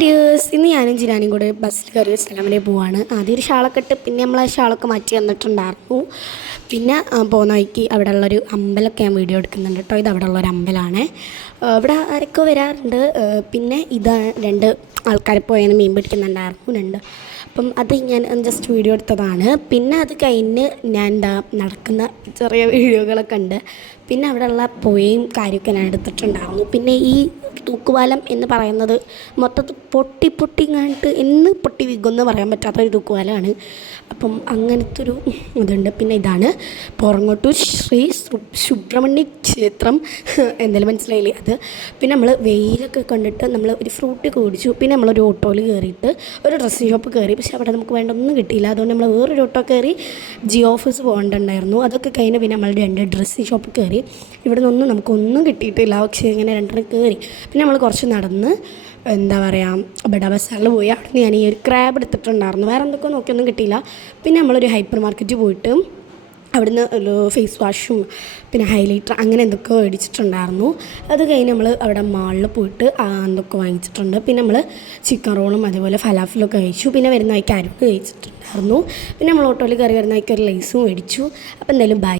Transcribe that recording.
Dears ഇന്ന് ഞാനും ജിനാനും കൂടെ ബസ്സിൽ കയറി ഒരു സ്ഥലം വരെ പോവാണ്. ആദ്യം ഒരു ഷാളൊക്കെ ഇട്ട് പിന്നെ നമ്മൾ ആ ഷാളൊക്കെ മാറ്റി തന്നിട്ടുണ്ടായിരുന്നു. പിന്നെ പോകുന്ന വഴിക്ക് അവിടെ ഉള്ളൊരു അമ്പലമൊക്കെ ഞാൻ വീഡിയോ എടുക്കുന്നുണ്ട് കേട്ടോ. ഇത് അവിടെ ഉള്ളൊരു അമ്പലമാണ്. ഇവിടെ ആരൊക്കെ വരാറുണ്ട്. പിന്നെ ഇതാ രണ്ട് ആൾക്കാരെ പോയാണ് മീൻ പിടിക്കുന്നുണ്ടായിരുന്നു. അപ്പം അത് ഞാൻ ജസ്റ്റ് വീഡിയോ എടുത്തതാണ്. പിന്നെ അത് കഴിഞ്ഞ് ഞാൻ നടക്കുന്ന ചെറിയ വീഡിയോകളൊക്കെ ഉണ്ട്. പിന്നെ അവിടെയുള്ള പുഴയും കാര്യമൊക്കെ ഞാൻ എടുത്തിട്ടുണ്ടായിരുന്നു. പിന്നെ ഈ തൂക്കുപാലം എന്ന് പറയുന്നത് മൊത്തത്തിൽ പൊട്ടി ഇങ്ങോട്ട് എന്ന് പൊട്ടി വിൽക്കുമെന്ന് പറയാൻ പറ്റാത്തൊരു തൂക്കുപാലമാണ്. അപ്പം അങ്ങനത്തെ ഒരു ഇതുണ്ട്. പിന്നെ ഇതാണ് പോറങ്ങോട്ടൂർ ശ്രീ സുബ്രഹ്മണ്യ ക്ഷേത്രം. എന്തായാലും മനസ്സിലായില്ലേ അത്. പിന്നെ നമ്മൾ വെയിലൊക്കെ കണ്ടിട്ട് നമ്മൾ ഒരു ഫ്രൂട്ട് കുടിച്ചു. പിന്നെ നമ്മളൊരു ഓട്ടോയിൽ കയറിയിട്ട് ഒരു ഡ്രസ്സ് ഷോപ്പ് കയറി. പക്ഷേ അവിടെ നമുക്ക് വേണ്ട ഒന്നും കിട്ടിയില്ല. അതുകൊണ്ട് നമ്മൾ വേറൊരു ഓട്ടോ കയറി ജിയോ ഓഫീസ് പോകേണ്ടതുണ്ടായിരുന്നു. അതൊക്കെ കഴിഞ്ഞ് പിന്നെ നമ്മൾ രണ്ട് ഡ്രസ്സ് ഷോപ്പ് കയറി. ഇവിടെ നിന്നൊന്നും നമുക്കൊന്നും കിട്ടിയിട്ടില്ല. പക്ഷേ ഇങ്ങനെ രണ്ടെണ്ണം കയറി. പിന്നെ നമ്മൾ കുറച്ച് നടന്ന് എന്താ പറയുക ബഡാ ബസാറിൽ പോയി. അവിടെ നിന്ന് ഞാൻ ഈ ഒരു ക്രാബ് എടുത്തിട്ടുണ്ടായിരുന്നു. വേറെ എന്തൊക്കെ നോക്കിയൊന്നും കിട്ടിയില്ല. പിന്നെ നമ്മളൊരു ഹൈപ്പർ മാർക്കറ്റ് പോയിട്ട് അവിടുന്ന് ഒരു ഫേസ് വാഷും പിന്നെ ഹൈലൈറ്റർ അങ്ങനെ എന്തൊക്കെയോ മേടിച്ചിട്ടുണ്ടായിരുന്നു. അത് കഴിഞ്ഞ് നമ്മൾ അവിടെ മാളിൽ പോയിട്ട് എന്തൊക്കെ വാങ്ങിച്ചിട്ടുണ്ട്. പിന്നെ നമ്മൾ ചിക്കൻ റോളും അതേപോലെ ഫലാഫിലൊക്കെ കഴിച്ചു. പിന്നെ വരുന്ന വഴിക്ക് അരുക്ക് കഴിച്ചിട്ടുണ്ടായിരുന്നു. പിന്നെ നമ്മൾ ഓട്ടോയിൽ കയറി വരുന്ന വഴിക്ക് ഒരു ലൈസും മേടിച്ചു. അപ്പോൾ എന്തായാലും ബൈ.